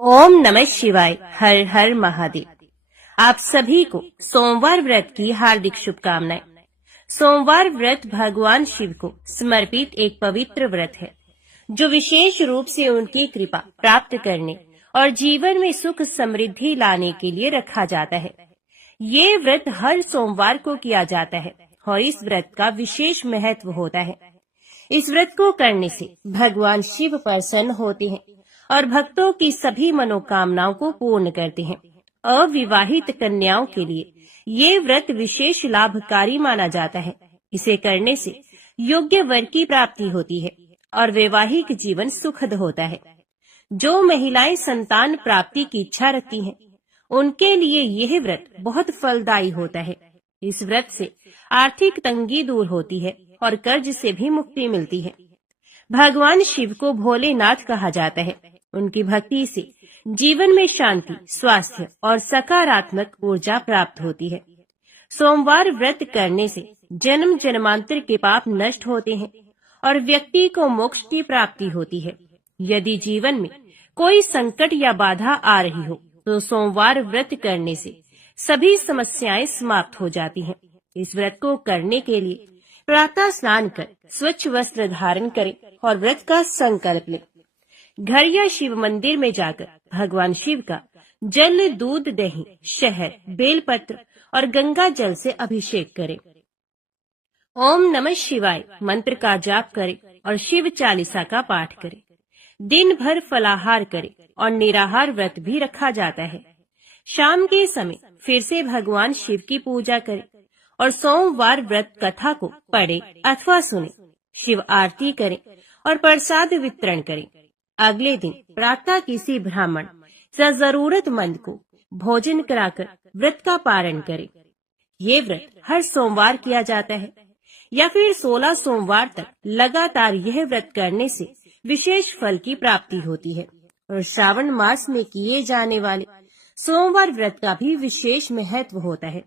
ओम नमः शिवाय। हर हर महादेव। आप सभी को सोमवार व्रत की हार्दिक शुभकामनाएं। सोमवार व्रत भगवान शिव को समर्पित एक पवित्र व्रत है, जो विशेष रूप से उनकी कृपा प्राप्त करने और जीवन में सुख समृद्धि लाने के लिए रखा जाता है। ये व्रत हर सोमवार को किया जाता है और इस व्रत का विशेष महत्व होता है। इस व्रत को करने से भगवान शिव प्रसन्न होते हैं और भक्तों की सभी मनोकामनाओं को पूर्ण करते हैं। अविवाहित कन्याओं के लिए ये व्रत विशेष लाभकारी माना जाता है। इसे करने से योग्य वर की प्राप्ति होती है और वैवाहिक जीवन सुखद होता है। जो महिलाएं संतान प्राप्ति की इच्छा रखती हैं, उनके लिए यह व्रत बहुत फलदायी होता है। इस व्रत से आर्थिक तंगी दूर होती है और कर्ज से भी मुक्ति मिलती है। भगवान शिव को भोलेनाथ कहा जाता है। उनकी भक्ति से जीवन में शांति, स्वास्थ्य और सकारात्मक ऊर्जा प्राप्त होती है। सोमवार व्रत करने से जन्म जन्मांतर के पाप नष्ट होते हैं और व्यक्ति को मोक्ष की प्राप्ति होती है। यदि जीवन में कोई संकट या बाधा आ रही हो, तो सोमवार व्रत करने से सभी समस्याएं समाप्त हो जाती हैं। इस व्रत को करने के लिए प्रातः स्नान कर स्वच्छ वस्त्र धारण करें और व्रत का संकल्प लें। घर या शिव मंदिर में जाकर भगवान शिव का जल, दूध, दही, शहद, बेलपत्र और गंगा जल से अभिषेक करें। ओम नमः शिवाय मंत्र का जाप करें और शिव चालीसा का पाठ करें। दिन भर फलाहार करें और निराहार व्रत भी रखा जाता है। शाम के समय फिर से भगवान शिव की पूजा करें और सोमवार व्रत कथा को पढ़े अथवा सुने। शिव आरती करें और प्रसाद वितरण करें। अगले दिन प्रातः किसी ब्राह्मण या जरूरतमंद को भोजन कराकर व्रत का पारण करें। ये व्रत हर सोमवार किया जाता है या फिर 16 सोमवार तक लगातार यह व्रत करने से विशेष फल की प्राप्ति होती है। और श्रावण मास में किए जाने वाले सोमवार व्रत का भी विशेष महत्व होता है।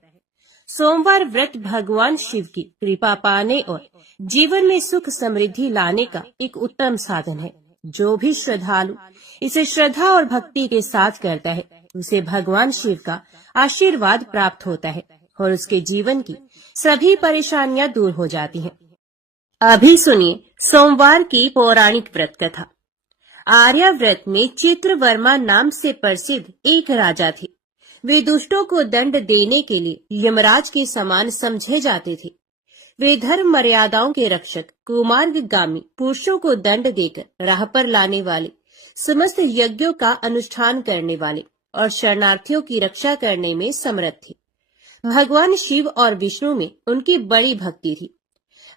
सोमवार व्रत भगवान शिव की कृपा पाने और जीवन में सुख समृद्धि लाने का एक उत्तम साधन है। जो भी श्रद्धालु इसे श्रद्धा और भक्ति के साथ करता है, उसे भगवान शिव का आशीर्वाद प्राप्त होता है और उसके जीवन की सभी परेशानियां दूर हो जाती हैं। अभी सुनिए सोमवार की पौराणिक व्रत कथा। आर्याव्रत में चित्रवर्मा नाम से प्रसिद्ध एक राजा थे। वे दुष्टों को दंड देने के लिए यमराज के समान समझे जाते थे। वे धर्म मर्यादाओं के रक्षक, कुमार्गामी पुरुषों को दंड देकर राह पर लाने वाले, समस्त यज्ञों का अनुष्ठान करने वाले और शरणार्थियों की रक्षा करने में समर्थ थे। भगवान शिव और विष्णु में उनकी बड़ी भक्ति थी।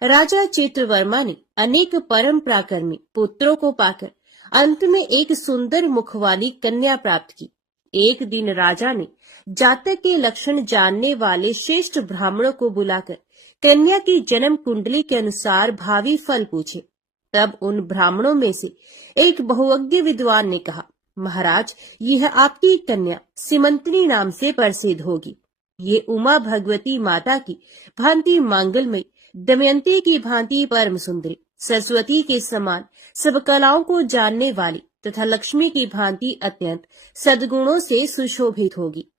राजा चित्रवर्मा ने अनेक परम पराक्रमी पुत्रों को पाकर अंत में एक सुंदर मुख वाली कन्या प्राप्त की। एक दिन राजा ने जातक के लक्षण जानने वाले श्रेष्ठ ब्राह्मणों को बुलाकर कन्या की जन्म कुंडली के अनुसार भावी फल पूछे। तब उन ब्राह्मणों में से एक बहुज्ञ विद्वान ने कहा, महाराज, यह आपकी कन्या सीमंतनी नाम से प्रसिद्ध होगी। ये उमा भगवती माता की भांति मांगलमयी, दमयंती की भांति परम सुंदरी, सरस्वती के समान सब कलाओं को जानने वाली तथा लक्ष्मी की भांति अत्यंत सद्गुणों से सुशोभित होगी।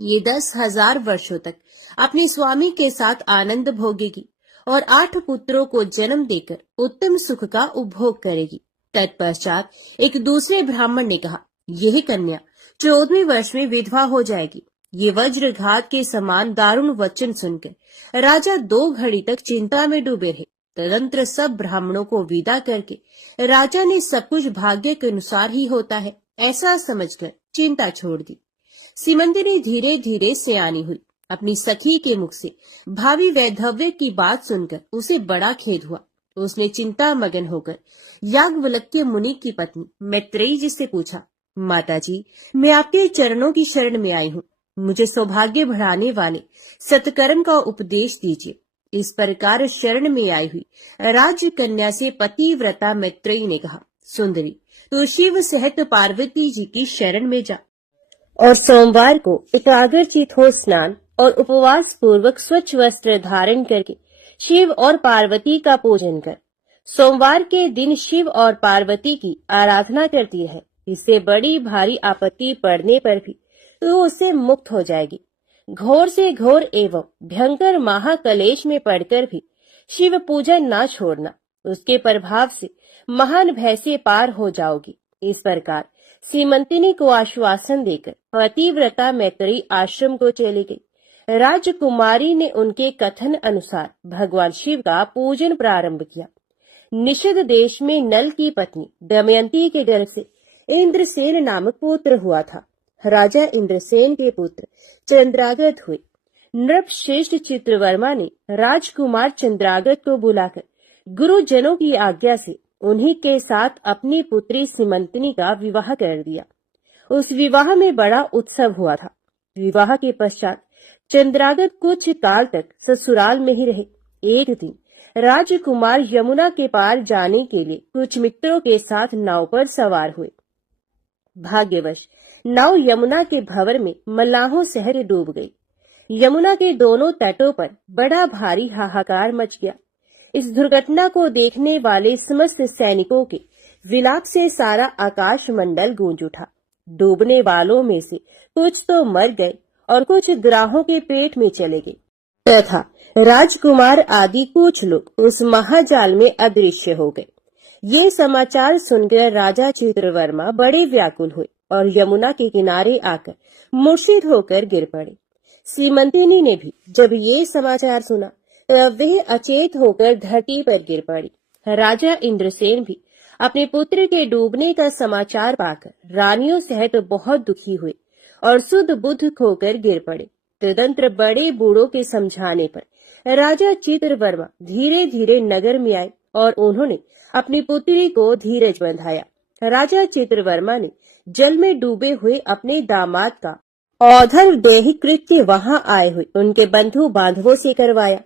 ये 10,000 वर्षों तक अपने स्वामी के साथ आनंद भोगेगी और 8 पुत्रों को जन्म देकर उत्तम सुख का उपभोग करेगी। तत्पश्चात एक दूसरे ब्राह्मण ने कहा, यह कन्या 14वें वर्ष में विधवा हो जाएगी। ये वज्रघात के समान दारुण वचन सुनकर राजा 2 घड़ी तक चिंता में डूबे रहे। तदंतर सब ब्राह्मणों को विदा करके राजा ने सब कुछ भाग्य के अनुसार ही होता है ऐसा समझकर चिंता छोड़ दी। सीमंतनी धीरे धीरे सयानी हुई। अपनी सखी के मुख से भावी वैधव्य की बात सुनकर उसे बड़ा खेद हुआ। उसने चिंता मगन होकर याज्ञवल्क्य मुनि की पत्नी मैत्रेयी जी से पूछा, माताजी, मैं आपके चरणों की शरण में आई हूँ। मुझे सौभाग्य बढ़ाने वाले सत्कर्म का उपदेश दीजिए। इस प्रकार शरण में आई हुई राजकन्या से पतिव्रता मैत्रेयी ने कहा, सुंदरी, तू शिव सहित पार्वती जी की शरण में जा और सोमवार को एकाग्रचित हो स्नान और उपवास पूर्वक स्वच्छ वस्त्र धारण करके शिव और पार्वती का पूजन कर। सोमवार के दिन शिव और पार्वती की आराधना करती है इससे बड़ी भारी आपत्ति पड़ने पर भी तो उससे मुक्त हो जाएगी। घोर से घोर एवं भयंकर महाकलेश में पड़कर भी शिव पूजन ना छोड़ना, उसके प्रभाव से महान भय से पार हो जाओगी। इस प्रकार सीमंतिनी को आश्वासन देकर पतिव्रता मैत्री आश्रम को चली गई। राजकुमारी ने उनके कथन अनुसार भगवान शिव का पूजन प्रारंभ किया। निषद देश में नल की पत्नी दमयंती के गर्भ से इंद्रसेन नामक पुत्र हुआ था। राजा इंद्रसेन के पुत्र चंद्रागत हुए। नृपश्रेष्ठ चित्रवर्मा ने राजकुमार चंद्रागत को बुलाकर गुरुजनों की आज्ञा से उन्हीं के साथ अपनी पुत्री सीमंतिनी का विवाह कर दिया। उस विवाह में बड़ा उत्सव हुआ था। विवाह के पश्चात चंद्रागत कुछ काल तक ससुराल में ही रहे। एक दिन राजकुमार यमुना के पार जाने के लिए कुछ मित्रों के साथ नाव पर सवार हुए। भाग्यवश नाव यमुना के भंवर में मल्लाहों सहित डूब गई। यमुना के दोनों तटों पर बड़ा भारी हाहाकार मच गया। इस दुर्घटना को देखने वाले समस्त सैनिकों के विलाप से सारा आकाश मंडल गूंज उठा। डूबने वालों में से कुछ तो मर गए और कुछ ग्राहों के पेट में चले गए तथा राजकुमार आदि कुछ लोग उस महाजाल में अदृश्य हो गए। ये समाचार सुनकर राजा चित्रवर्मा बड़े व्याकुल हुए और यमुना के किनारे आकर मूर्छित होकर गिर पड़े। सीमंतिनी ने भी जब ये समाचार सुना तब वह अचेत होकर धरती पर गिर पड़ी। राजा इंद्रसेन भी अपने पुत्र के डूबने का समाचार पाकर रानियों सहित बहुत दुखी हुए और सुध बुद्ध खोकर गिर पड़े। तदंतर बड़े बूढ़ों के समझाने पर राजा चित्रवर्मा धीरे धीरे नगर में आए और उन्होंने अपनी पुत्री को धीरज बंधाया। राजा चित्रवर्मा ने जल में डूबे हुए अपने दामाद का औधर देह कृत्य वहां आए हुए उनके बंधु बांधवों से करवाया।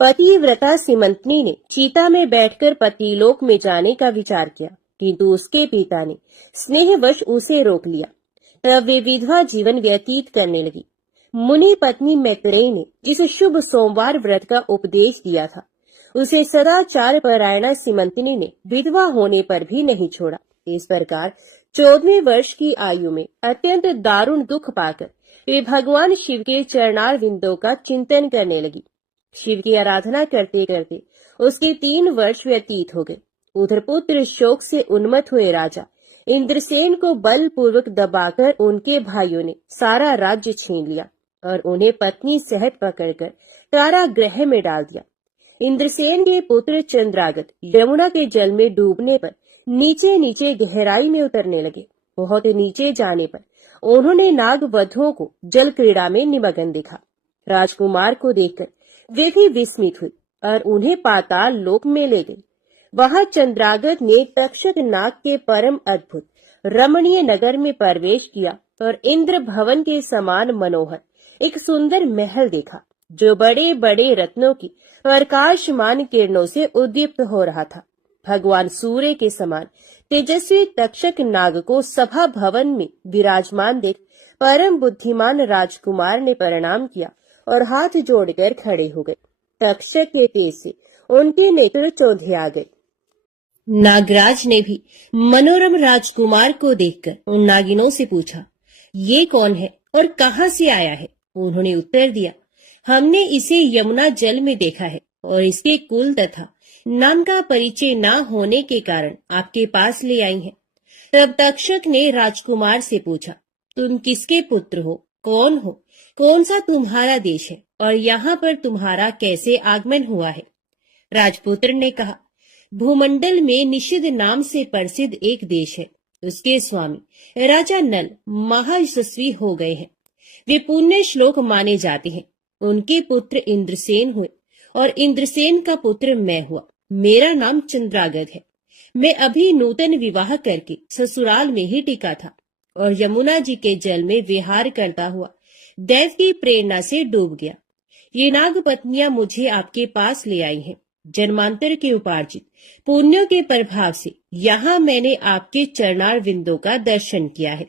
पतिव्रता सीमंतिनी ने चीता में बैठकर पतिलोक में जाने का विचार किया, किंतु उसके पिता ने स्नेहवश उसे रोक लिया। तब वे विधवा जीवन व्यतीत करने लगी। मुनि पत्नी मैत्रेयी ने जिस शुभ सोमवार व्रत का उपदेश दिया था उसे सदाचार परायणा सीमंतिनी ने विधवा होने पर भी नहीं छोड़ा। इस प्रकार 14वें वर्ष की आयु में अत्यंत दारुण दुख पाकर वे भगवान शिव के चरणार विंदों का चिंतन करने लगी। शिव की आराधना करते करते उसके 3 वर्ष व्यतीत हो गए। उधर पुत्र शोक से उन्मत्त हुए राजा इंद्रसेन को बलपूर्वक दबाकर उनके भाइयों ने सारा राज्य छीन लिया और उन्हें पत्नी सहित पकड़कर कारागृह में डाल दिया। इंद्रसेन के पुत्र चंद्रागत यमुना के जल में डूबने पर नीचे नीचे गहराई में उतरने लगे। बहुत नीचे जाने पर उन्होंने नाग वधुओं को जल क्रीड़ा में निमग्न देखा। राजकुमार को देखकर वे भी विस्मित हुए और उन्हें पाताल लोक में ले गए। वहां चंद्रागत ने तक्षक नाग के परम अद्भुत रमणीय नगर में प्रवेश किया और इंद्र भवन के समान मनोहर एक सुंदर महल देखा, जो बड़े बड़े रत्नों की प्रकाशमान किरणों से उद्दीप्त हो रहा था। भगवान सूर्य के समान तेजस्वी तक्षक नाग को सभा भवन में विराजमान देख परम बुद्धिमान राजकुमार ने प्रणाम किया और हाथ जोड़कर खड़े हो गए। तक्षक के तेज से उनके नेत्र चौंधे आ गए। नागराज ने भी मनोरम राजकुमार को देखकर उन नागिनों से पूछा, ये कौन है और कहां से आया है? उन्होंने उत्तर दिया, हमने इसे यमुना जल में देखा है और इसके कुल तथा नाम का परिचय न होने के कारण आपके पास ले आई हैं। तब तक्षक ने राजकुमार से पूछा, तुम किसके पुत्र हो, कौन हो, कौन सा तुम्हारा देश है और यहाँ पर तुम्हारा कैसे आगमन हुआ है? राजपुत्र ने कहा, भूमंडल में निषद नाम से प्रसिद्ध एक देश है। उसके स्वामी राजा नल महायशस्वी हो गए हैं। वे पुण्य श्लोक माने जाते हैं। उनके पुत्र इंद्रसेन हुए और इंद्रसेन का पुत्र मैं हुआ। मेरा नाम चंद्रागत है। मैं अभी नूतन विवाह करके ससुराल में ही टिका था और यमुना जी के जल में विहार करता हुआ दैव की प्रेरणा से डूब गया। ये नाग पत्नियां मुझे आपके पास ले आई हैं। जन्मांतर के उपार्जित पुण्यों के प्रभाव से यहाँ मैंने आपके चरणार विंदों का दर्शन किया है।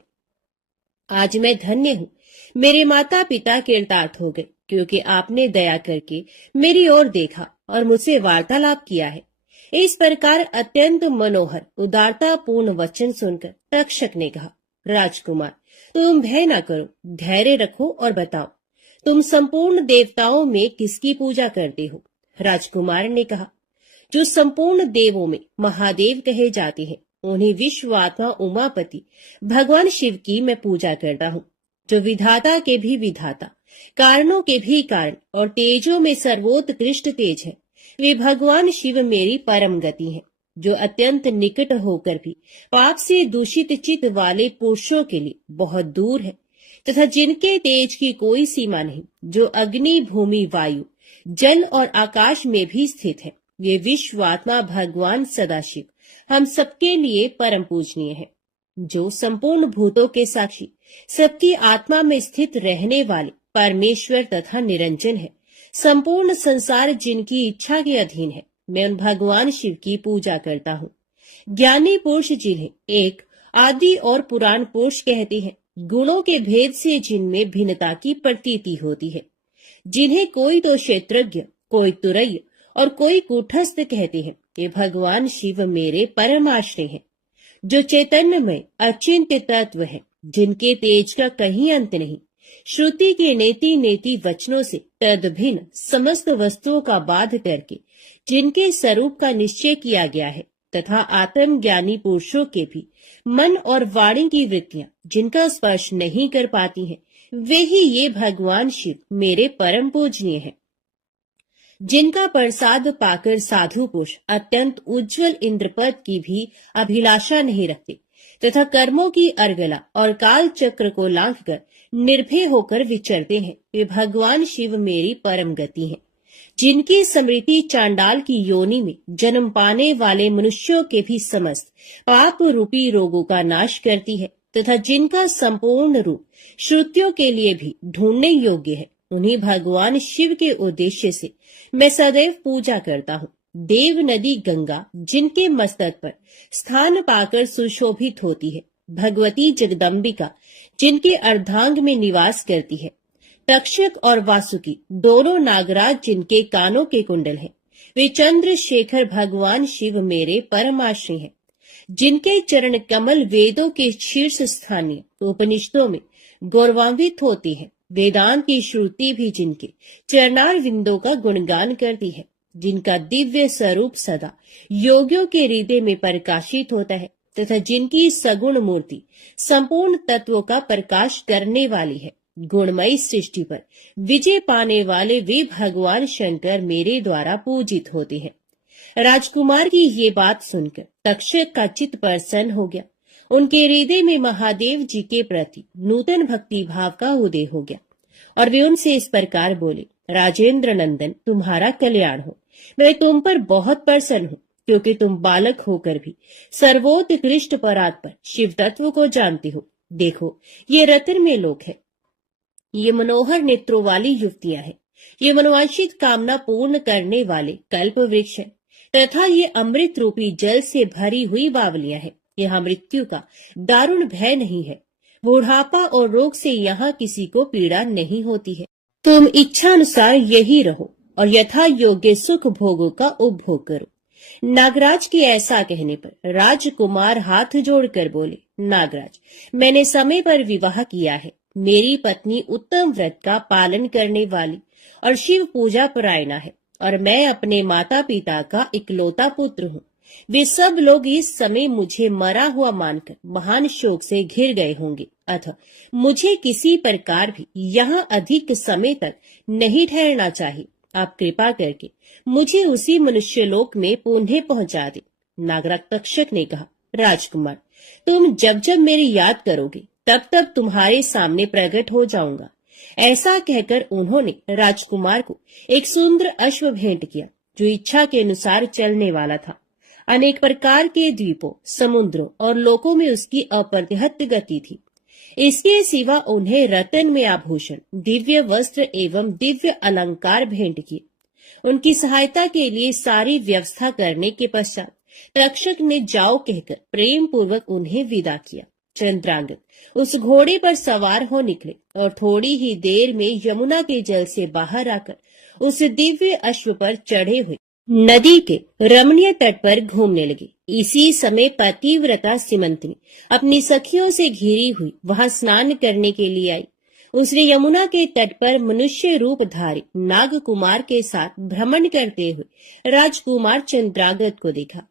आज मैं धन्य हूँ। मेरे माता पिता कृतार्थ हो गए, क्योंकि आपने दया करके मेरी ओर देखा और मुझसे वार्तालाप किया है। इस प्रकार अत्यंत मनोहर उदारतापूर्ण वचन सुनकर तक्षक ने कहा, राजकुमार, तुम भय न करो, धैर्य रखो और बताओ, तुम संपूर्ण देवताओं में किसकी पूजा करते हो? राजकुमार ने कहा, जो संपूर्ण देवों में महादेव कहे जाते हैं, उन्हें विश्वात्मा उमापति भगवान शिव की मैं पूजा करता हूँ, जो विधाता के भी विधाता, कारणों के भी कारण और तेजों में सर्वोत्कृष्ट तेज है। वे भगवान शिव मेरी परम गति है, जो अत्यंत निकट होकर भी पाप से दूषित चित्त वाले पुरुषों के लिए बहुत दूर है, तथा जिनके तेज की कोई सीमा नहीं, जो अग्नि, भूमि, वायु, जल और आकाश में भी स्थित है। ये विश्वात्मा भगवान सदाशिव हम सबके लिए परम पूजनीय है, जो संपूर्ण भूतों के साक्षी, सबकी आत्मा में स्थित रहने वाले परमेश्वर तथा निरंजन है। संपूर्ण संसार जिनकी इच्छा के अधीन है, मैं उन भगवान शिव की पूजा करता हूँ। ज्ञानी पुरुष जिन्हें एक आदि और पुराण पुरुष कहते हैं, गुणों के भेद से जिनमें भिन्नता की प्रतीति होती है, जिन्हें कोई तो क्षेत्रज्ञ, कोई तुरैय और कोई कूटस्थ कहते हैं, ये भगवान शिव मेरे परम आश्रय है, जो चैतन्यमय अचिंत्य तत्व है, जिनके तेज का कहीं अंत नहीं। श्रुति के नेति नेति वचनों से तद भिन्न समस्त वस्तुओं का बाध करके जिनके स्वरूप का निश्चय किया गया है, तथा आत्मज्ञानी पुरुषों के भी मन और वाणी की वृत्तियां जिनका स्पर्श नहीं कर पाती हैं, वे ही ये भगवान शिव मेरे परम पूजनीय हैं। जिनका प्रसाद पाकर साधु पुरुष अत्यंत उज्जवल इंद्रपद की भी अभिलाषा नहीं रखते, तथा कर्मों की अर्गला और काल चक्र को लांघकर निर्भय होकर विचरते हैं, वे भगवान शिव मेरी परम गति है। जिनकी स्मृति चांडाल की योनि में जन्म पाने वाले मनुष्यों के भी समस्त पाप रूपी रोगों का नाश करती है, तथा जिनका संपूर्ण रूप श्रुतियों के लिए भी ढूंढने योग्य है, उन्हीं भगवान शिव के उद्देश्य से मैं सदैव पूजा करता हूँ। देव नदी गंगा जिनके मस्तक पर स्थान पाकर सुशोभित होती है, भगवती जगदम्बिका जिनके अर्धांग में निवास करती है, तक्षक और वासुकी दोनों नागराज जिनके कानों के कुंडल हैं, वे चंद्रशेखर भगवान शिव मेरे परमाश्रय हैं। जिनके चरण कमल वेदों के शीर्ष स्थानीय उपनिषदों में गौरवान्वित होती है, वेदांत की श्रुति भी जिनके चरणार विंदों का गुणगान करती है, जिनका दिव्य स्वरूप सदा योगियों के हृदय में प्रकाशित होता है, तथा जिनकी सगुण मूर्ति संपूर्ण तत्वों का प्रकाश करने वाली है, गुणमयी सृष्टि पर विजय पाने वाले वे भगवान शंकर मेरे द्वारा पूजित होते हैं। राजकुमार की ये बात सुनकर तक्षक का चित्त प्रसन्न हो गया। उनके हृदय में महादेव जी के प्रति नूतन भक्ति भाव का उदय हो गया, और वे उनसे इस प्रकार बोले, राजेंद्र नंदन, तुम्हारा कल्याण हो। मैं तुम पर बहुत प्रसन्न हूँ, क्योंकि तुम बालक होकर भी सर्वोत्कृष्ट परात्पर शिव तत्व को जानते हो। देखो, ये रत्न में लोक है, ये मनोहर नेत्रों वाली युवतियां हैं, ये मनोवांछित कामना पूर्ण करने वाले कल्प वृक्ष है, तथा ये अमृत रूपी जल से भरी हुई बावलियां हैं। यहाँ मृत्यु का दारुण भय नहीं है, बुढ़ापा और रोग से यहाँ किसी को पीड़ा नहीं होती है। तुम इच्छा अनुसार यही रहो और यथा योग्य सुख भोगों का उपभोग करो। नागराज के ऐसा कहने पर राजकुमार हाथ जोड़कर बोले, नागराज, मैंने समय पर विवाह किया है। मेरी पत्नी उत्तम व्रत का पालन करने वाली और शिव पूजा परायणा है, और मैं अपने माता पिता का इकलौता पुत्र हूँ। वे सब लोग इस समय मुझे मरा हुआ मानकर महान शोक से घिर गए होंगे, अतः मुझे किसी प्रकार भी यहाँ अधिक समय तक नहीं ठहरना चाहिए। आप कृपा करके मुझे उसी मनुष्यलोक में पुनः पहुंचा दे। नागराज तक्षक ने कहा, राजकुमार, तुम जब जब मेरी याद करोगे तब तब तुम्हारे सामने प्रकट हो जाऊंगा। ऐसा कहकर उन्होंने राजकुमार को एक सुंदर अश्व भेंट किया, जो इच्छा के अनुसार चलने वाला था। अनेक प्रकार के द्वीपों, समुद्रों और लोकों में उसकी अप्रतिहत गति थी। इसके सिवा उन्हें रत्न में आभूषण, दिव्य वस्त्र एवं दिव्य अलंकार भेंट किए। उनकी सहायता के लिए सारी व्यवस्था करने के पश्चात तक्षक ने जाओ कहकर प्रेम पूर्वक उन्हें विदा किया। चंद्रांगद उस घोड़े पर सवार हो निकले और थोड़ी ही देर में यमुना के जल से बाहर आकर उस दिव्य अश्व पर चढ़े हुए नदी के रमणीय तट पर घूमने लगी। इसी समय पतिव्रता सीमंतनी अपनी सखियों से घिरी हुई वहां स्नान करने के लिए आई। उसने यमुना के तट पर मनुष्य रूपधारी नाग कुमार के साथ भ्रमण करते हुए राजकुमार चंद्रागत को देखा।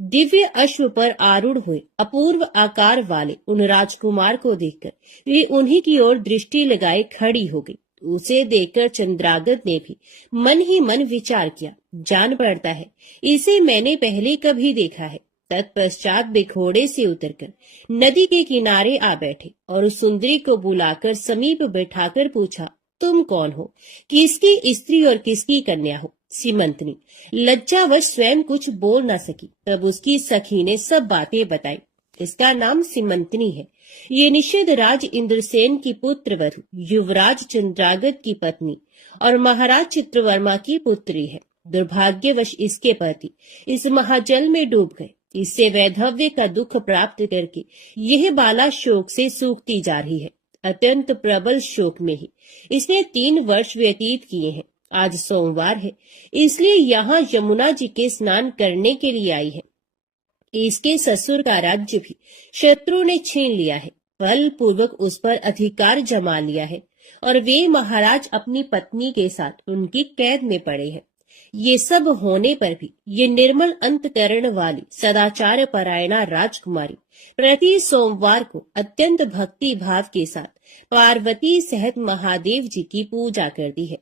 दिव्य अश्व पर आरूढ़ हुए अपूर्व आकार वाले उन राजकुमार को देखकर वे उन्हीं की ओर दृष्टि लगाए खड़ी हो गई। उसे देखकर चंद्रागत ने भी मन ही मन विचार किया, जान पड़ता है इसे मैंने पहले कभी देखा है। तत्पश्चात वे घोड़े से उतरकर नदी के किनारे आ बैठे और उस सुंदरी को बुलाकर समीप बैठाकर पूछा, तुम कौन हो, किसकी स्त्री और किसकी कन्या हो? सीमंतनी लज्जावश स्वयं कुछ बोल न सकी। तब उसकी सखी ने सब बातें बताई। इसका नाम सीमंतनी है। ये निषेध राज इंद्रसेन की पुत्र वधु, युवराज चंद्रागत की पत्नी और महाराज चित्रवर्मा की पुत्री है। दुर्भाग्यवश इसके पति इस महाजल में डूब गए। इससे वैधव्य का दुख प्राप्त करके यह बाला शोक से सूखती जा रही है। अत्यंत प्रबल शोक में ही इसने 3 वर्ष व्यतीत किए हैं। आज सोमवार है, इसलिए यहाँ यमुना जी के स्नान करने के लिए आई है। इसके ससुर का राज्य भी शत्रु ने छीन लिया है, बलपूर्वक उस पर अधिकार जमा लिया है और वे महाराज अपनी पत्नी के साथ उनकी कैद में पड़े हैं। ये सब होने पर भी ये निर्मल अंतकरण वाली सदाचार परायणा राजकुमारी प्रति सोमवार को अत्यंत भक्ति भाव के साथ पार्वती सहित महादेव जी की पूजा करती है।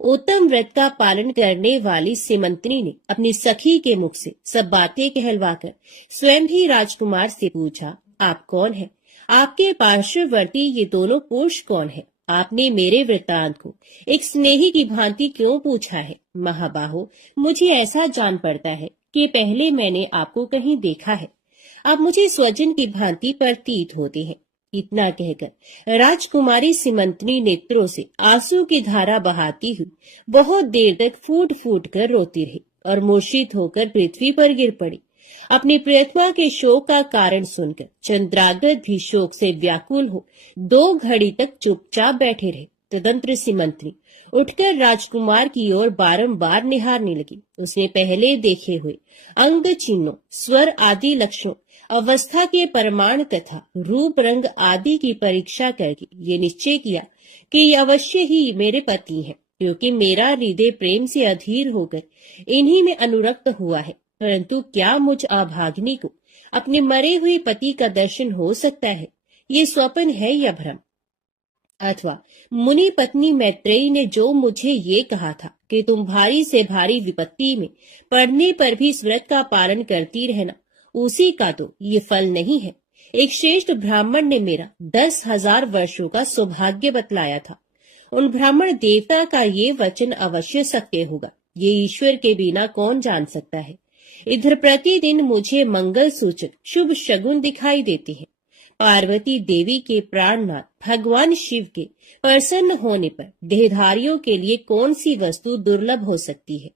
उत्तम व्रत का पालन करने वाली सीमंतनी ने अपनी सखी के मुख से सब बातें कहलवाकर स्वयं ही राजकुमार से पूछा, आप कौन है? आपके पार्श्ववर्ती ये दोनों पुरुष कौन है? आपने मेरे वृत्तांत को एक स्नेही की भांति क्यों पूछा है? महाबाहो, मुझे ऐसा जान पड़ता है कि पहले मैंने आपको कहीं देखा है। आप मुझे स्वजन की भांति प्रतीत होते हैं। इतना कहकर राजकुमारी सीमंतनी नेत्रों से आंसू की धारा बहाती हुई बहुत देर तक फूट फूट कर रोती रही और मूर्छित होकर पृथ्वी पर गिर पड़ी। अपनी प्रियतमा के शोक का कारण सुनकर चंद्रागत भी शोक से व्याकुल हो 2 घड़ी तक चुपचाप बैठे रहे। तदंतर सीमंतनी उठकर राजकुमार की ओर बारंबार निहारने लगी। उसने पहले देखे हुए अंग चिन्हों, स्वर आदि लक्षणों, अवस्था के प्रमाण तथा रूप रंग आदि की परीक्षा करके ये निश्चय किया कि ये अवश्य ही मेरे पति हैं, क्योंकि मेरा हृदय प्रेम से अधीर होकर इन्हीं में अनुरक्त हुआ है। परंतु क्या मुझ अभागिनी को अपने मरे हुए पति का दर्शन हो सकता है? ये स्वप्न है या भ्रम? अथवा मुनि पत्नी मैत्रेयी ने जो मुझे ये कहा था कि तुम भारी से भारी विपत्ति में पड़ने पर भी इस व्रत का पालन करती रहना, उसी का तो ये फल नहीं है। एक श्रेष्ठ ब्राह्मण ने मेरा 10,000 वर्षों का सौभाग्य बतलाया था। उन ब्राह्मण देवता का ये वचन अवश्य सत्य होगा, ये ईश्वर के बिना कौन जान सकता है। इधर प्रतिदिन मुझे मंगल सूचक शुभ शगुन दिखाई देते हैं। पार्वती देवी के प्राणनाथ भगवान शिव के प्रसन्न होने पर देहधारियों के लिए कौन सी वस्तु दुर्लभ हो सकती है।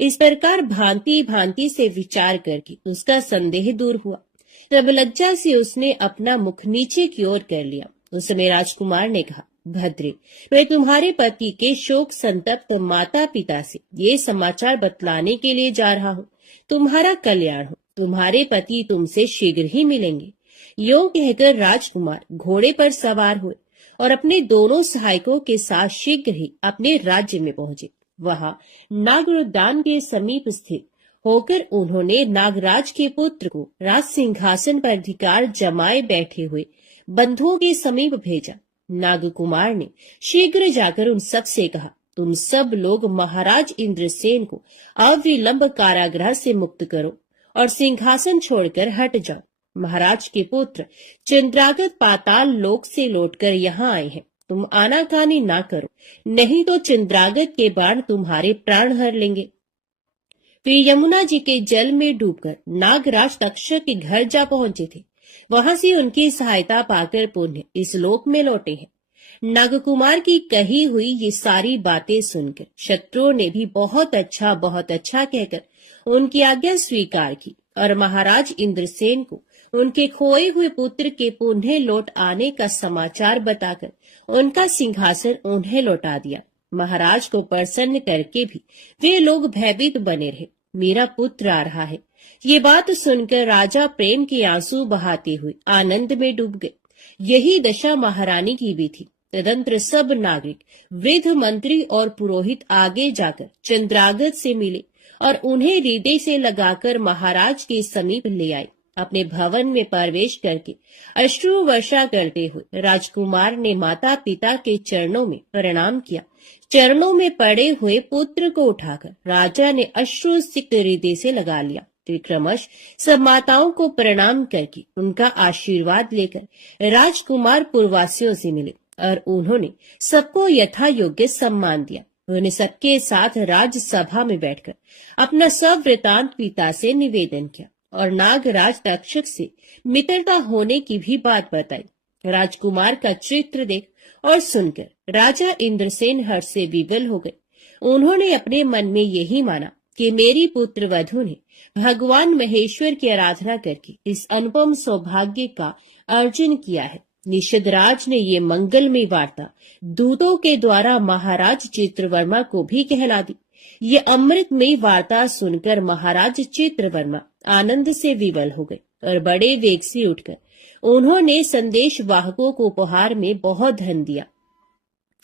इस प्रकार भांति भांति से विचार करके उसका संदेह दूर हुआ। तब लज्जा से उसने अपना मुख नीचे की ओर कर लिया। उस समय राजकुमार ने कहा, भद्रे, मैं तुम्हारे पति के शोक संतप्त माता पिता से ये समाचार बतलाने के लिए जा रहा हूँ। तुम्हारा कल्याण हो, तुम्हारे पति तुमसे शीघ्र ही मिलेंगे। यूं कहकर राजकुमार घोड़े पर सवार हुए और अपने दोनों सहायकों के साथ शीघ्र ही अपने राज्य में पहुंचे। वहां नागरोद्यान के समीप स्थित होकर उन्होंने नागराज के पुत्र को राज सिंहासन पर अधिकार जमाए बैठे हुए बंधुओं के समीप भेजा। नागकुमार ने शीघ्र जाकर उन सब से कहा, तुम सब लोग महाराज इंद्रसेन को अविलंब कारागृह से मुक्त करो और सिंहासन छोड़कर हट जाओ। महाराज के पुत्र चंद्रागत पाताल लोक से लौटकर यहाँ आए हैं। तुम आनाकानी ना करो, नहीं तो चंद्रागत के बाण तुम्हारे प्राण हर लेंगे। वे यमुना जी के जल में डूबकर नागराज तक्षक के घर जा पहुंचे थे। वहां से उनकी सहायता पाकर पुण्य इस लोक में लौटे हैं। नागकुमार की कही हुई ये सारी बातें सुनकर शत्रुओं ने भी बहुत अच्छा कहकर उनकी आज्ञा स्वीकार की और महाराज इंद्रसेन को उनके खोए हुए पुत्र के पुनः लौट आने का समाचार बताकर उनका सिंहासन उन्हें लौटा दिया। महाराज को प्रसन्न करके भी वे लोग भयभीत बने रहे मेरा पुत्र आ रहा है। ये बात सुनकर राजा प्रेम के आंसू बहाते हुए आनंद में डूब गए। यही दशा महारानी की भी थी। तदंतर सब नागरिक, वृद्ध, मंत्री और पुरोहित आगे जाकर चंद्रागत से मिले और उन्हें हृदय से लगाकर महाराज के समीप ले आए। अपने भवन में प्रवेश करके अश्रु वर्षा करते हुए राजकुमार ने माता पिता के चरणों में प्रणाम किया। चरणों में पड़े हुए पुत्र को उठाकर राजा ने अश्रु सिक्त हृदय से लगा लिया। क्रमश सब माताओं को प्रणाम करके उनका आशीर्वाद लेकर राजकुमार पूर्ववासियों से मिले और उन्होंने सबको यथा योग्य सम्मान दिया। उन्होंने सबके साथ राजसभा में बैठकर अपना सब वृतांत पिता से निवेदन किया और नागराज तक्षक से मित्रता होने की भी बात बताई। राजकुमार का चित्र देख और सुनकर राजा इंद्रसेन हर्ष से विवल हो गए। उन्होंने अपने मन में यही माना कि मेरी पुत्र वधू ने भगवान महेश्वर की आराधना करके इस अनुपम सौभाग्य का अर्जन किया है। निषदराज ने ये मंगलमय वार्ता दूतों के द्वारा महाराज चित्रवर्मा को भी कहला दी। ये अमृतमय वार्ता सुनकर महाराज चित्रवर्मा आनंद से विवल हो गए और बड़े वेग से उठकर उन्होंने संदेश वाहकों को उपहार में बहुत धन दिया।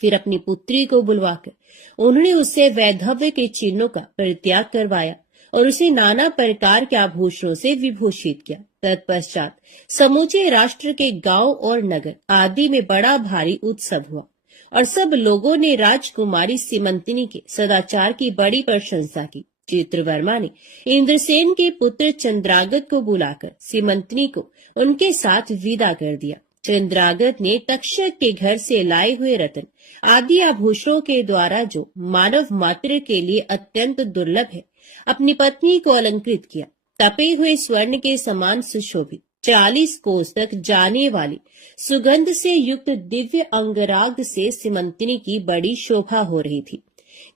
फिर अपनी पुत्री को बुलवाकर उन्होंने उससे वैधव्य के चिन्हों का परित्याग करवाया और उसे नाना प्रकार के आभूषणों से विभूषित किया। तत्पश्चात समूचे राष्ट्र के गांव और नगर आदि में बड़ा भारी उत्सव हुआ और सब लोगों ने राजकुमारी सीमंतिनी के सदाचार की बड़ी प्रशंसा की। चित्रवर्मा ने इंद्रसेन के पुत्र चंद्रागत को बुलाकर सीमंतिनी को उनके साथ विदा कर दिया। चंद्रागत ने तक्षक के घर से लाए हुए रत्न आदि आभूषणों के द्वारा, जो मानव मात्र के लिए अत्यंत दुर्लभ है, अपनी पत्नी को अलंकृत किया। तपे हुए स्वर्ण के समान सुशोभित 40 कोस तक जाने वाली सुगंध से युक्त दिव्य अंगराग से सीमंतिनी की बड़ी शोभा हो रही थी।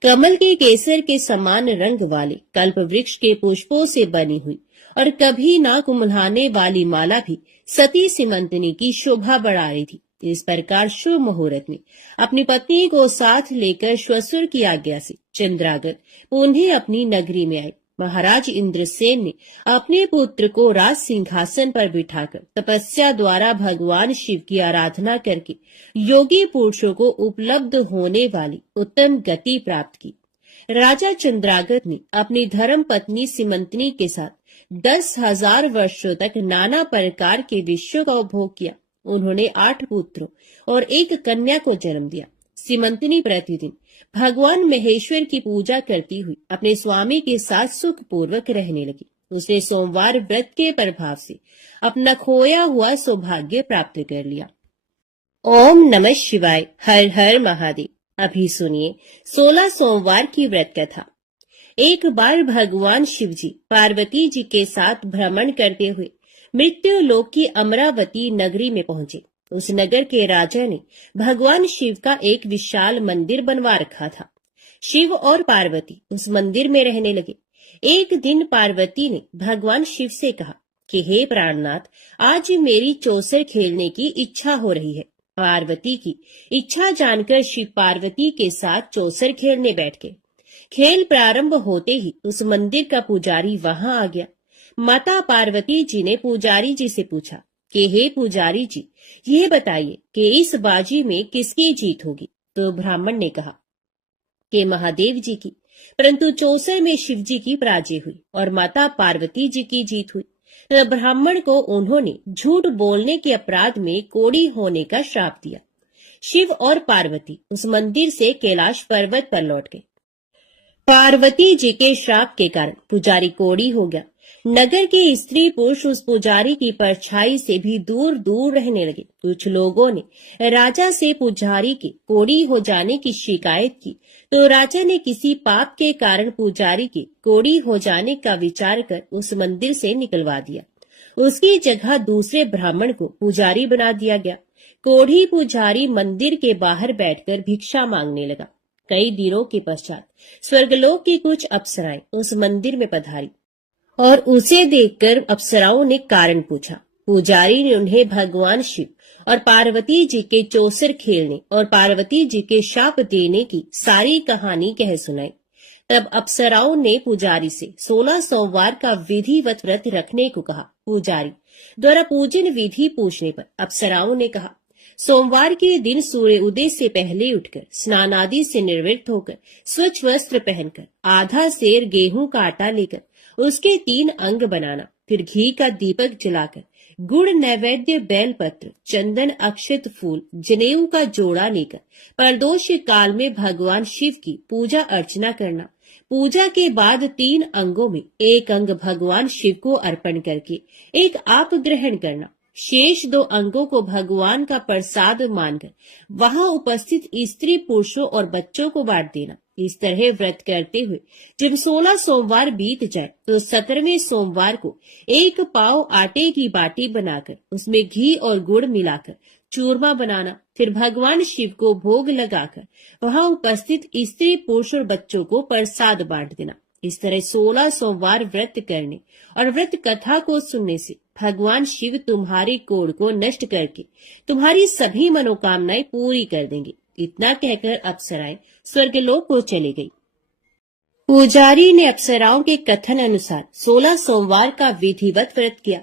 कमल के केसर के समान रंग वाले कल्प वृक्ष के पुष्पों से बनी हुई और कभी ना कुम्हलाने वाली माला भी सती सीमंतिनी की शोभा बढ़ा रही थी। इस प्रकार शुभ मुहूर्त में अपनी पत्नी को साथ लेकर श्वशुर की आज्ञा से चंद्रागत पुनः अपनी नगरी में आए। महाराज इंद्रसेन ने अपने पुत्र को राज सिंहासन पर बिठाकर तपस्या द्वारा भगवान शिव की आराधना करके योगी पुरुषों को उपलब्ध होने वाली उत्तम गति प्राप्त की। राजा चंद्रागत ने अपनी धर्म पत्नी सीमंतिनी के साथ 10,000 वर्षों तक नाना प्रकार के विषयों का उपभोग किया। उन्होंने 8 पुत्रों और 1 कन्या को जन्म दिया। सीमंतिनी प्रतिदिन भगवान महेश्वर की पूजा करती हुई अपने स्वामी के साथ सुख पूर्वक रहने लगी। उसने सोमवार व्रत के प्रभाव से अपना खोया हुआ सौभाग्य प्राप्त कर लिया। ओम नमः शिवाय। हर हर महादेव। अभी सुनिए 16 सोमवार की व्रत कथा। एक बार भगवान शिव जी पार्वती जी के साथ भ्रमण करते हुए मृत्यु लोक की अमरावती नगरी में पहुंचे। उस नगर के राजा ने भगवान शिव का एक विशाल मंदिर बनवा रखा था। शिव और पार्वती उस मंदिर में रहने लगे। एक दिन पार्वती ने भगवान शिव से कहा कि हे प्राणनाथ, आज मेरी चौसर खेलने की इच्छा हो रही है। पार्वती की इच्छा जानकर शिव पार्वती के साथ चौसर खेलने बैठ गए। खेल प्रारंभ होते ही उस मंदिर का पुजारी वहां आ गया। माता पार्वती जी ने पुजारी जी से पूछा कि हे पुजारी जी, ये बताइए कि इस बाजी में किसकी जीत होगी। तो ब्राह्मण ने कहा कि महादेव जी की, परंतु चौसर में शिव जी की पराजय हुई और माता पार्वती जी की जीत हुई। तो ब्राह्मण को उन्होंने झूठ बोलने के अपराध में कोढ़ी होने का श्राप दिया। शिव और पार्वती उस मंदिर से कैलाश पर्वत पर लौट गए। पार्वती जी के श्राप के कारण पुजारी कोढ़ी हो गया। नगर के स्त्री पुरुष उस पुजारी की परछाई से भी दूर दूर रहने लगे। कुछ लोगों ने राजा से पुजारी के कोढ़ी हो जाने की शिकायत की, तो राजा ने किसी पाप के कारण पुजारी के कोढ़ी हो जाने का विचार कर उस मंदिर से निकलवा दिया। उसकी जगह दूसरे ब्राह्मण को पुजारी बना दिया गया। कोढ़ी पुजारी मंदिर के बाहर बैठकर भिक्षा मांगने लगा। कई दिनों के पश्चात स्वर्गलोक की कुछ अप्सराएं उस मंदिर में पधारी और उसे देखकर अप्सराओं ने कारण पूछा। पुजारी ने उन्हें भगवान शिव और पार्वती जी के चौसर खेलने और पार्वती जी के शाप देने की सारी कहानी कह सुनाई। तब अप्सराओं ने पुजारी से 16 सोमवार का विधिवत व्रत रखने को कहा। पुजारी द्वारा पूजन विधि पूछने पर अप्सराओं ने कहा, सोमवार के दिन सूर्य उदय से पहले उठकर स्नान आदि से निवृत्त होकर स्वच्छ वस्त्र पहनकर आधा सेर गेहूं का आटा लेकर उसके 3 अंग बनाना, फिर घी का दीपक जलाकर गुड़ नैवेद्य बेलपत्र चंदन अक्षत फूल जनेऊ का जोड़ा लेकर प्रदोष काल में भगवान शिव की पूजा अर्चना करना। पूजा के बाद 3 अंगों में एक अंग भगवान शिव को अर्पण करके एक आप ग्रहण करना। शेष 2 अंगों को भगवान का प्रसाद मानकर वहां उपस्थित स्त्री पुरुषों और बच्चों को बांट देना। इस तरह व्रत करते हुए जब 16 सोमवार बीत जाए तो 17वें सोमवार को 1 पाव आटे की बाटी बनाकर उसमें घी और गुड़ मिलाकर चूरमा बनाना, फिर भगवान शिव को भोग लगाकर वहां उपस्थित स्त्री पुरुष और बच्चों को प्रसाद बांट देना। इस तरह 16 सोमवार व्रत करने और व्रत कथा को सुनने से भगवान शिव तुम्हारी कोढ़ को नष्ट करके तुम्हारी सभी मनोकामनाएं पूरी कर देंगे। इतना कहकर अप्सराएं स्वर्गलोक को चली गई। पुजारी ने अप्सराओं के कथन अनुसार 16 सोमवार का विधिवत व्रत किया।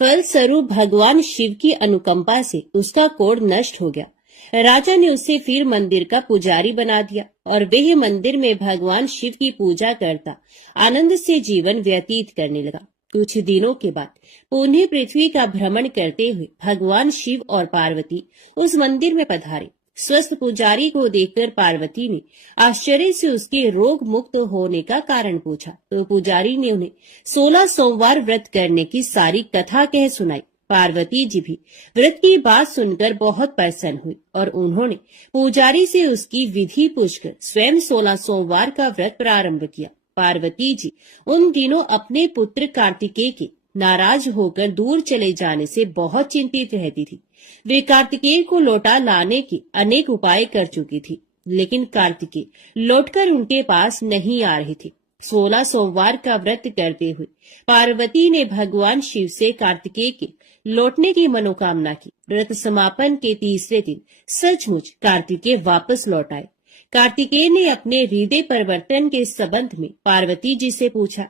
फलस्वरूप भगवान शिव की अनुकंपा से उसका कोढ़ नष्ट हो गया। राजा ने उसे फिर मंदिर का पुजारी बना दिया और वह मंदिर में भगवान शिव की पूजा करता आनंद से जीवन व्यतीत करने लगा। कुछ दिनों के बाद पुनः पृथ्वी का भ्रमण करते हुए भगवान शिव और पार्वती उस मंदिर में पधारे। स्वस्थ पुजारी को देखकर पार्वती ने आश्चर्य से उसके रोग मुक्त होने का कारण पूछा, तो पुजारी ने उन्हें 16 सोमवार व्रत करने की सारी कथा कह सुनाई। पार्वती जी भी व्रत की बात सुनकर बहुत प्रसन्न हुई और उन्होंने पुजारी से उसकी विधि पूछकर स्वयं 16 सोमवार का व्रत प्रारंभ किया। पार्वती जी उन दिनों अपने पुत्र कार्तिकेय के नाराज होकर दूर चले जाने से बहुत चिंतित रहती थी। वे कार्तिकेय को लौटा लाने के अनेक उपाय कर चुकी थी, लेकिन कार्तिकेय लौटकर उनके पास नहीं आ रहे थे। 16 सोमवार का व्रत करते हुए पार्वती ने भगवान शिव से कार्तिकेय के लौटने की मनोकामना की। व्रत समापन के तीसरे दिन सचमुच कार्तिकेय वापस लौट आए। कार्तिकेय ने अपने हृदय परिवर्तन के संबंध में पार्वती जी से पूछा,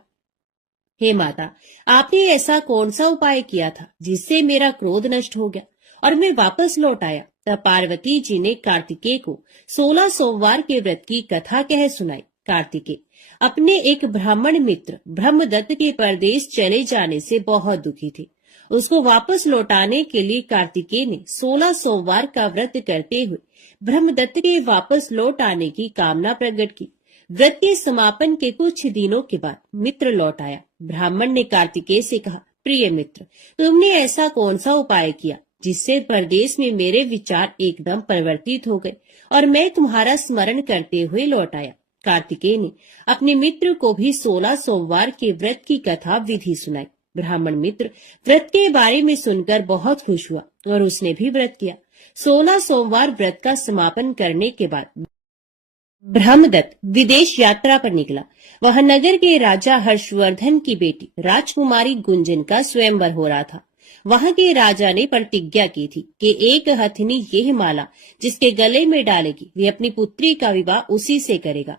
हे माता, आपने ऐसा कौन सा उपाय किया था जिससे मेरा क्रोध नष्ट हो गया और मैं वापस लौट आया? तब पार्वती जी ने कार्तिकेय को 16 सोमवार के व्रत की कथा कह सुनाई। कार्तिकेय अपने एक ब्राह्मण मित्र ब्रह्मदत्त के परदेश चले जाने से बहुत दुखी थे। उसको वापस लौटाने के लिए कार्तिकेय ने 16 सोमवार का व्रत करते हुए ब्रह्मदत्त के वापस लौट आने की कामना प्रकट की। व्रत के समापन के कुछ दिनों के बाद मित्र लौट आया। ब्राह्मण ने कार्तिकेय से कहा, प्रिय मित्र, तुमने ऐसा कौन सा उपाय किया जिससे परदेश में मेरे विचार एकदम परिवर्तित हो गए और मैं तुम्हारा स्मरण करते हुए लौट आया। कार्तिकेय ने अपने मित्र को भी 16 सोमवार के व्रत की कथा विधि सुनाई। ब्राह्मण मित्र व्रत के बारे में सुनकर बहुत खुश हुआ और उसने भी व्रत किया। 16 सोमवार व्रत का समापन करने के बाद ब्रह्मदत्त विदेश यात्रा पर निकला। वह नगर के राजा हर्षवर्धन की बेटी राजकुमारी गुंजन का स्वयंवर हो रहा था। वहां के राजा ने प्रतिज्ञा की थी कि एक हथिनी यह माला जिसके गले में डालेगी वे अपनी पुत्री का विवाह उसी से करेगा।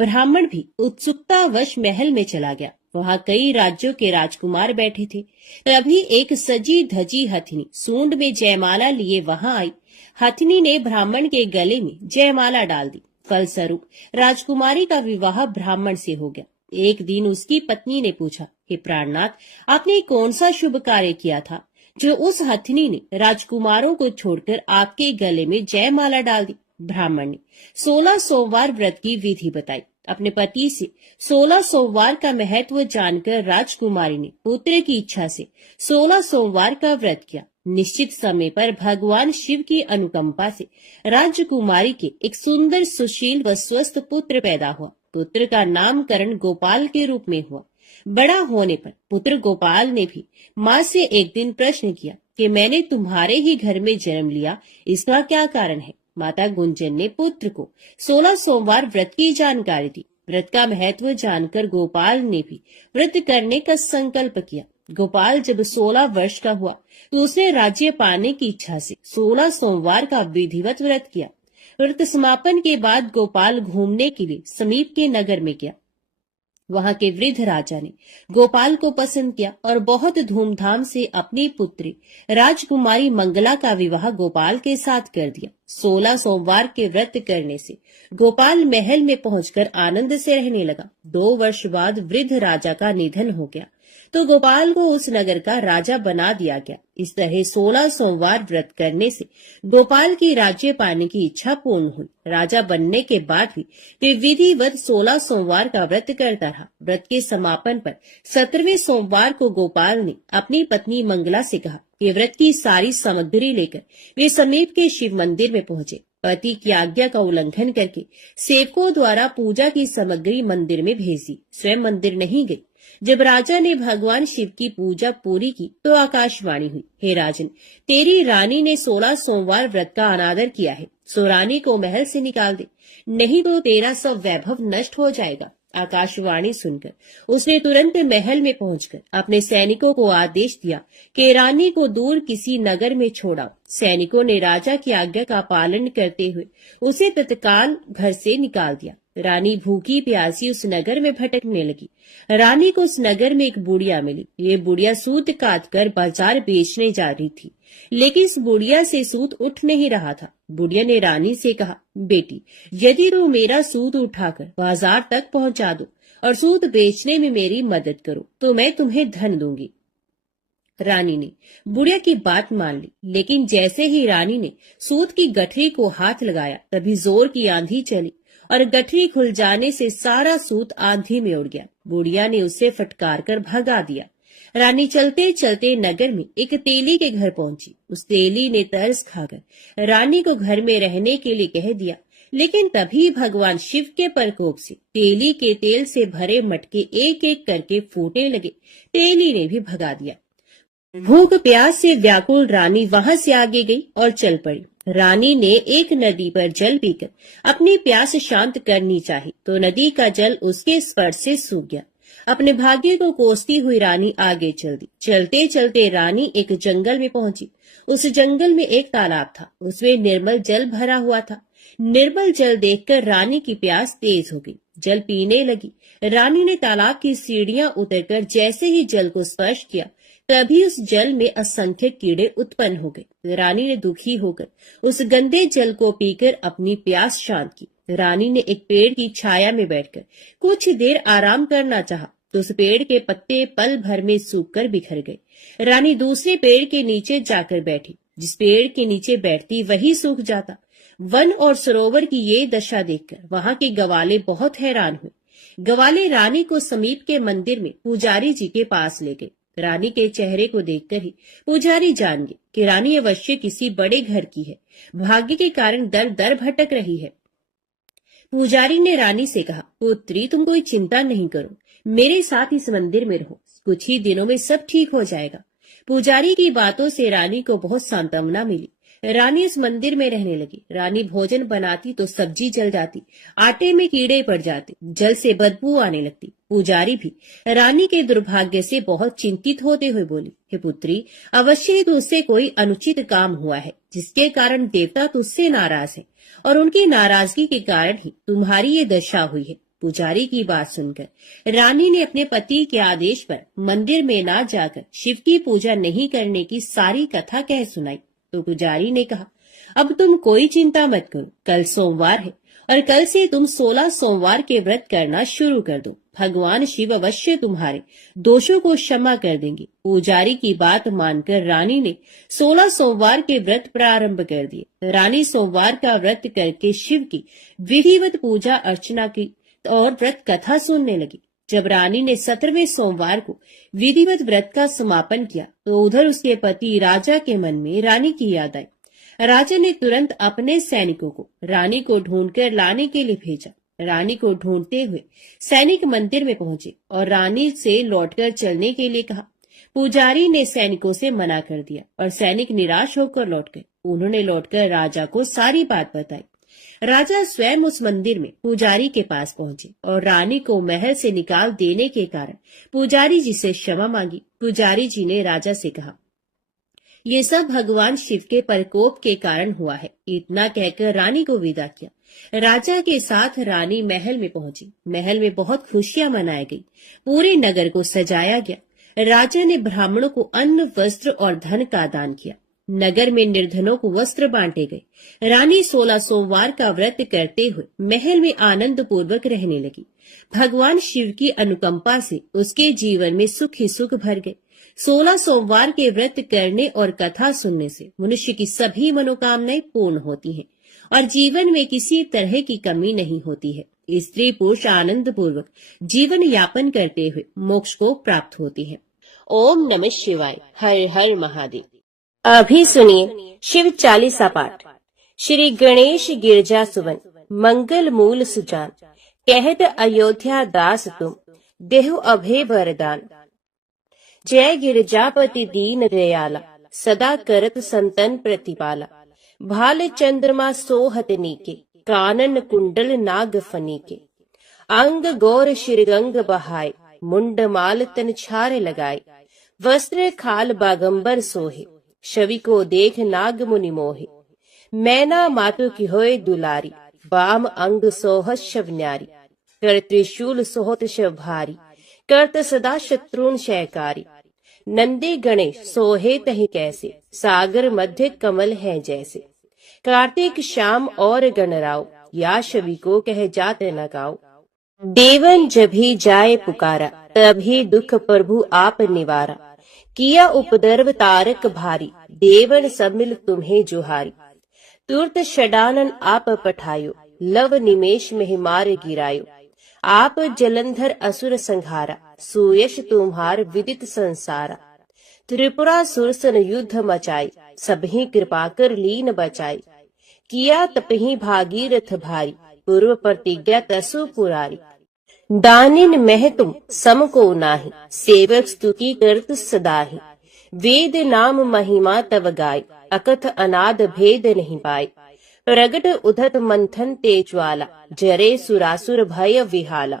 ब्राह्मण भी उत्सुकतावश महल में चला गया। वहां कई राज्यों के राजकुमार बैठे थे। तभी एक सजी धजी हथिनी सूंड में जयमाला लिए वहां आई। हथिनी ने ब्राह्मण के गले में जयमाला डाल दी। फलस्वरूप राजकुमारी का विवाह ब्राह्मण से हो गया। एक दिन उसकी पत्नी ने पूछा, हे प्राणनाथ, आपने कौन सा शुभ कार्य किया था जो उस हथिनी ने राजकुमारों को छोड़कर आपके गले में जयमाला डाल दी? ब्राह्मण ने 16 सोमवार व्रत की विधि बताई। अपने पति से 16 सोमवार का महत्व जानकर राजकुमारी ने पुत्र की इच्छा से 16 सोमवार का व्रत किया। निश्चित समय पर भगवान शिव की अनुकंपा से राजकुमारी के एक सुंदर, सुशील व स्वस्थ पुत्र पैदा हुआ। पुत्र का नामकरण गोपाल के रूप में हुआ। बड़ा होने पर पुत्र गोपाल ने भी माँ से एक दिन प्रश्न किया कि मैंने तुम्हारे ही घर में जन्म लिया, इसका क्या कारण है? माता गुंजन ने पुत्र को 16 सोमवार व्रत की जानकारी दी। व्रत का महत्व जानकर गोपाल ने भी व्रत करने का संकल्प किया। गोपाल जब 16 वर्ष का हुआ तो उसने राज्य पाने की इच्छा से 16 सोमवार का विधिवत व्रत किया। व्रत समापन के बाद गोपाल घूमने के लिए समीप के नगर में गया। वहां के वृद्ध राजा ने गोपाल को पसंद किया और बहुत धूमधाम से अपनी पुत्री राजकुमारी मंगला का विवाह गोपाल के साथ कर दिया। 16 सोमवार के व्रत करने से गोपाल महल में पहुंचकर आनंद से रहने लगा। 2 वर्ष बाद वृद्ध राजा का निधन हो गया तो गोपाल को उस नगर का राजा बना दिया गया। इस तरह 16 सोमवार व्रत करने से गोपाल की राज्य पाने की इच्छा पूर्ण हुई। राजा बनने के बाद भी वे विधिवत 16 सोमवार का व्रत करता रहा। व्रत के समापन पर 17वें सोमवार को गोपाल ने अपनी पत्नी मंगला से कहा कि व्रत की सारी सामग्री लेकर वे समीप के शिव मंदिर में पहुंचे। पति की आज्ञा का उल्लंघन करके सेवकों द्वारा पूजा की सामग्री मंदिर में भेज दी, स्वयं मंदिर नहीं गई। जब राजा ने भगवान शिव की पूजा पूरी की तो आकाशवाणी हुई, हे राजन, तेरी रानी ने 16 सोमवार व्रत का अनादर किया है, सो रानी को महल से निकाल दे, नहीं तो तेरा सब वैभव नष्ट हो जाएगा। आकाशवाणी सुनकर उसने तुरंत महल में पहुंचकर अपने सैनिकों को आदेश दिया कि रानी को दूर किसी नगर में छोड़ाओ। सैनिकों ने राजा की आज्ञा का पालन करते हुए उसे तत्काल घर से निकाल दिया। रानी भूखी प्यासी उस नगर में भटकने लगी। रानी को उस नगर में एक बुढ़िया मिली। ये बुढ़िया सूत काट कर बाजार बेचने जा रही थी, लेकिन इस बुढ़िया से सूत उठ नहीं रहा था। बुढ़िया ने रानी से कहा, बेटी, यदि तुम मेरा सूत उठाकर बाजार तक पहुंचा दो और सूत बेचने में मेरी मदद करो तो मैं तुम्हें धन दूंगी। रानी ने बुढ़िया की बात मान ली, लेकिन जैसे ही रानी ने सूत की गठरी को हाथ लगाया तभी जोर की आंधी चली और गठरी खुल जाने से सारा सूत आंधी में उड़ गया। बुढ़िया ने उसे फटकार कर भगा दिया। रानी चलते चलते नगर में एक तेली के घर पहुंची। उस तेली ने तरस खाकर रानी को घर में रहने के लिए कह दिया, लेकिन तभी भगवान शिव के प्रकोप से तेली के तेल से भरे मटके एक एक करके फूटने लगे। तेली ने भी भगा दिया। भूख प्यास से व्याकुल रानी वहां से आगे गई और चल पड़ी। रानी ने एक नदी पर जल पीकर अपनी प्यास शांत करनी चाही तो नदी का जल उसके स्पर्श से सूख गया। अपने भाग्य को कोसती हुई रानी आगे चल दी। चलते चलते रानी एक जंगल में पहुंची। उस जंगल में एक तालाब था, उसमें निर्मल जल भरा हुआ था। निर्मल जल देखकर रानी की प्यास तेज हो गई, जल पीने लगी। रानी ने तालाब की सीढ़ियां उतरकर जैसे ही जल को स्पर्श किया तभी उस जल में असंख्य कीड़े उत्पन्न हो गए। रानी ने दुखी होकर उस गंदे जल को पीकर अपनी प्यास शांत की। रानी ने एक पेड़ की छाया में बैठकर कुछ देर आराम करना चाहा तो उस पेड़ के पत्ते पल भर में सूखकर बिखर गए। रानी दूसरे पेड़ के नीचे जाकर बैठी। जिस पेड़ के नीचे बैठती वही सूख जाता। वन और सरोवर की ये दशा देखकर वहां के गवाले बहुत हैरान हुए। गवाले रानी को समीप के मंदिर में पुजारी जी के पास ले गए। रानी के चेहरे को देखकर ही पुजारी जान गए कि रानी अवश्य किसी बड़े घर की है, भाग्य के कारण दर दर भटक रही है। पुजारी ने रानी से कहा, पुत्री, तुम कोई चिंता नहीं करो, मेरे साथ इस मंदिर में रहो, कुछ ही दिनों में सब ठीक हो जाएगा। पुजारी की बातों से रानी को बहुत सांत्वना मिली। रानी उस मंदिर में रहने लगी। रानी भोजन बनाती तो सब्जी जल जाती, आटे में कीड़े पड़ जाते, जल से बदबू आने लगती। पुजारी भी रानी के दुर्भाग्य से बहुत चिंतित होते हुए बोली, हे पुत्री, अवश्य ही तुझसे कोई अनुचित काम हुआ है जिसके कारण देवता तुझसे नाराज है और उनकी नाराजगी के कारण ही तुम्हारी ये दशा हुई है। पुजारी की बात सुनकर रानी ने अपने पति के आदेश पर मंदिर में न जाकर शिव की पूजा नहीं करने की सारी कथा कह सुनाई। तो पुजारी ने कहा, अब तुम कोई चिंता मत करो, कल सोमवार है और कल से तुम 16 सोमवार के व्रत करना शुरू कर दो। भगवान शिव अवश्य तुम्हारे दोषों को क्षमा कर देंगे। पुजारी की बात मानकर रानी ने 16 सोमवार के व्रत प्रारंभ कर दिए। रानी सोमवार का व्रत करके शिव की विधिवत पूजा अर्चना की और व्रत कथा सुनने लगी। जब रानी ने 17वें सोमवार को विधिवत व्रत का समापन किया तो उधर उसके पति राजा के मन में रानी की याद आई। राजा ने तुरंत अपने सैनिकों को रानी को ढूंढकर लाने के लिए भेजा। रानी को ढूंढते हुए सैनिक मंदिर में पहुंचे और रानी से लौटकर चलने के लिए कहा। पुजारी ने सैनिकों से मना कर दिया और सैनिक निराश होकर लौट गए। उन्होंने लौटकर राजा को सारी बात बताई। राजा स्वयं उस मंदिर में पुजारी के पास पहुंचे और रानी को महल से निकाल देने के कारण पुजारी जी से क्षमा मांगी। पुजारी जी ने राजा से कहा, ये सब भगवान शिव के प्रकोप के कारण हुआ है। इतना कहकर रानी को विदा किया। राजा के साथ रानी महल में पहुंची। महल में बहुत खुशियां मनाई गई। पूरे नगर को सजाया गया। राजा ने ब्राह्मणों को अन्न, वस्त्र और धन का दान किया। नगर में निर्धनों को वस्त्र बांटे गए। रानी 16 सोमवार का व्रत करते हुए महल में आनंद पूर्वक रहने लगी। भगवान शिव की अनुकंपा से उसके जीवन में सुख ही सुख भर गए। 16 सोमवार के व्रत करने और कथा सुनने से मनुष्य की सभी मनोकामनाएं पूर्ण होती हैं और जीवन में किसी तरह की कमी नहीं होती है। स्त्री पुरुष आनंद पूर्वक जीवन यापन करते हुए मोक्ष को प्राप्त होती है। ओम नमः शिवाय। हर हर महादेव। अभी सुनिए शिव चालीसा पाठ। श्री गणेश गिरजा सुवन, मंगल मूल सुजान, कहत अयोध्या दास तुम, देहु अभय वरदान। जय गिरजापति दीन दयाला, सदा करत संतन प्रतिपाला। भाल चंद्रमा सोहत नीके, कानन कुंडल नाग फनीके। अंग गौर शिरगंग बहाय, मुंड माल तन छारे लगाए। वस्त्र खाल बागंबर सोहे, छवि को देख नाग मुनि मोहे। मैना मातु की होए दुलारी, बाम अंग सोहत शव न्यारी। कर त्रिशूल सोहत शव भारी, करत सदा शत्रुन शयकारी। नंदी गणेश सोहे तहि कैसे, सागर मध्य कमल है जैसे। कार्तिक श्याम और गणराव, या छवि को कह जाते न गाओ। देवन जभी जाए पुकारा, तभी दुख प्रभु आप निवारा। किया उपद्रव तारक भारी, देवन सब मिल तुम्हें जुहारी। तुरत षडानन आप पठायो, लव निमेष में मार गिरायो। आप जलंधर असुर संहारा, सुयश तुम्हार विदित संसारा। त्रिपुरा सुरसन युद्ध मचाई, सबही कृपा कर लीन बचाई। किया तपही भागीरथ भारी, पूर्व प्रतिज्ञा तसु पुरारी। दानिन मह तुम सम को नाही, सेवक स्तुति करत सदाहि। वेद नाम महिमा तव गाय, अकथ अनाद भेद नहीं पाए। प्रगट उधत मंथन तेज्वाला, जरे सुरासुर भय विहाला।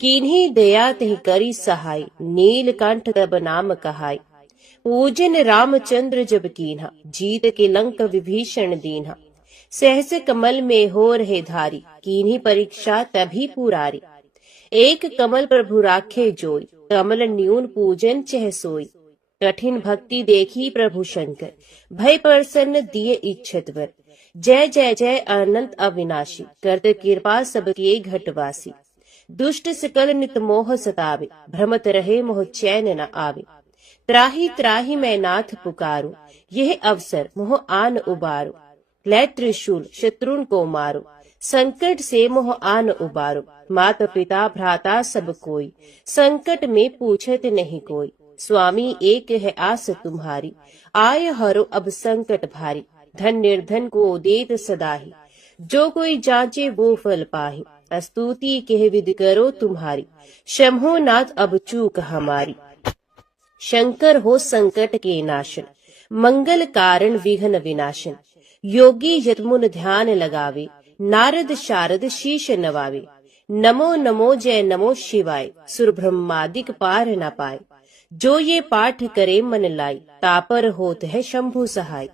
किन्हीं दया तहि करी सहाय, नीलकंठ तब नाम कहाय। पूजन रामचंद्र जब कीन्हा, जीत के लंक विभीषण दीन्हा। सहस कमल में हो रहे धारी, कीन्हीं परीक्षा तभी पुरारी। एक कमल प्रभु राखे जोई, कमल न्यून पूजन चह सोई। कठिन भक्ति देखी प्रभु शंकर, भय प्रसन्न दिए इच्छत वर। जय जय जय अनंत अविनाशी, करते कृपा सबके घटवासी। दुष्ट सकल नित मोह सतावे, भ्रमत रहे मोह चैन न आवे। त्राही त्राही मैं नाथ पुकारो, यह अवसर मोह आन उबारो। लै त्रिशूल शत्रुन को मारो, संकट से मोह आन उबारो। माता पिता भ्राता सब कोई, संकट में पूछत नहीं कोई। स्वामी एक है आस तुम्हारी, आय हरो अब संकट भारी। धन निर्धन को देत सदाही, जो कोई जांचे वो फल पाही। स्तुति कह विधि करो तुम्हारी, शंभो नाथ अब चूक हमारी। शंकर हो संकट के नाशन, मंगल कारण विघ्न विनाशन। योगी यतमुन ध्यान लगावे, नारद शारद शीश नवावे। नमो नमो जय नमो शिवाय, सुर ब्रह्मादिक पार न पाए। जो ये पाठ करे मन लाई, तापर होत है शंभु सहाय।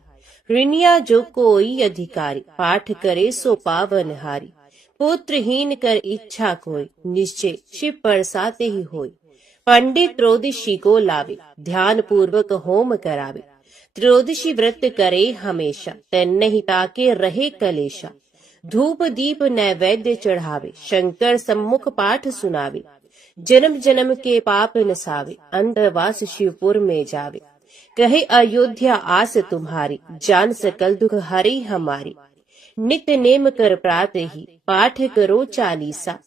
ऋणिया जो कोई अधिकारी, पाठ करे सो पावन हारी। पुत्रहीन कर इच्छा कोई, निश्चय शिव परसाते ही होय। पंडित त्रयोदशी को लावे, ध्यान पूर्वक होम करावे। त्रयोदशी व्रत करे हमेशा, तन ही ताके रहे कलेशा। धूप दीप नैवेद्य चढ़ावे, शंकर सम्मुख पाठ सुनावे। जन्म जन्म के पाप नसावे, अंतरवास शिवपुर में जावे। कहे अयोध्या आस तुम्हारी, जान सकल दुख हरी हमारी। नित्य नेम कर प्रात ही, पाठ करो चालीसा।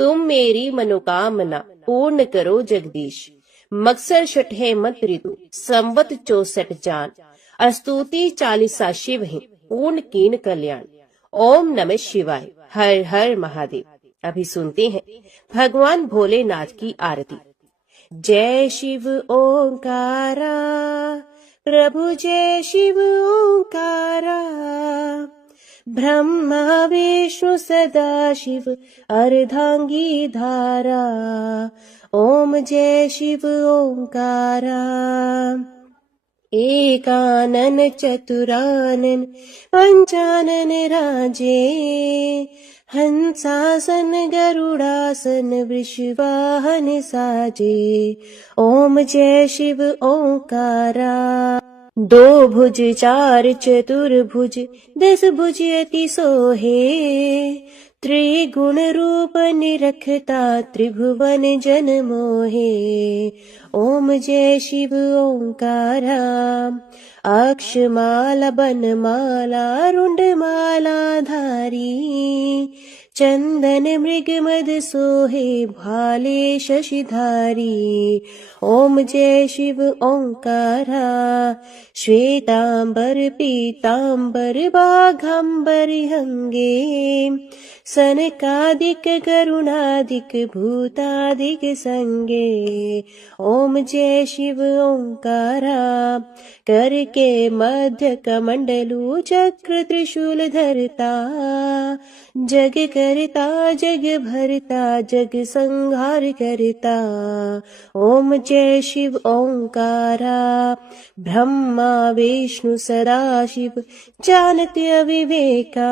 तुम मेरी मनोकामना पूर्ण करो जगदीश। मकसर छठे मत ऋतु, संवत 64 जान। स्तुति चालीसा शिव ही, पूर्ण कीन कल्याण। ओम नमः शिवाय। हर हर महादेव। अभी सुनते हैं भगवान भोलेनाथ की आरती। जय शिव ओंकारा, प्रभु जय शिव ओंकारा। ब्रह्मा विष्णु सदा शिव, अर्धांगी धारा। ओम जय शिव ओंकारा। एकानन चतुरानन पंचानन राजे, हंसासन गरुड़ासन वृषवाहन साजे। ओम जय शिव ओंकारा। दो भुज चार चतुर्भुज, 10 भुज अति सोहे, त्रिगुण रूप निरखता त्रिभुवन जन मोहे। ओम जय शिव ओंकारा। अक्षमाला बनमाला रुंडमाला धारी, चंदन मृग मद सोहे भाले शशिधारी। ओम जय शिव ओंकारा। श्वेतांबर पीतांबर बाघांबर हंगे, सनकादिक गरुणादिक भूतादिक संगे। ओम जय शिव ओंकारा। करके मध्य कमंडलू चक्र त्रिशूल धरता, जग करता जग भरता जग संहार करता। ओम जय शिव ओंकारा। ब्रह्मा विष्णु सदा शिव जानत अविवेका,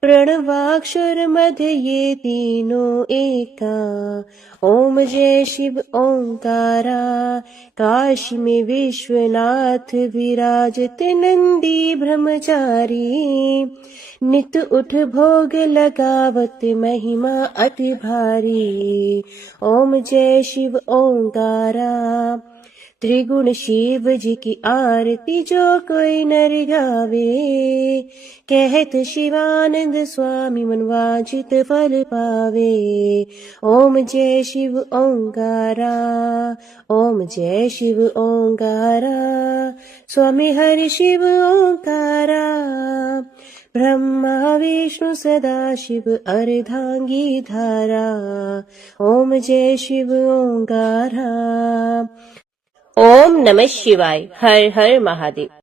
प्रणवाक्षर मध्य ये तीनों एका। ओम जय शिव ओंकारा। काशी में विश्वनाथ विराजत नंदी ब्रह्मचारी, नित उठ भोग लगावत महिमा अति भारी। ओम जय शिव ओंकारा। त्रिगुण शिव जी की आरती जो कोई नर गावे, कहत शिवानंद स्वामी मन वांछित फल पावे। ओम जय शिव ओंकारा। ओम जय शिव ओंकारा। स्वामी हरि शिव ओंकारा। ब्रह्मा विष्णु सदा शिव अर्धांगी धारा। ओम जय शिव ओंकारा। ओम नमः शिवाय। हर हर महादेव।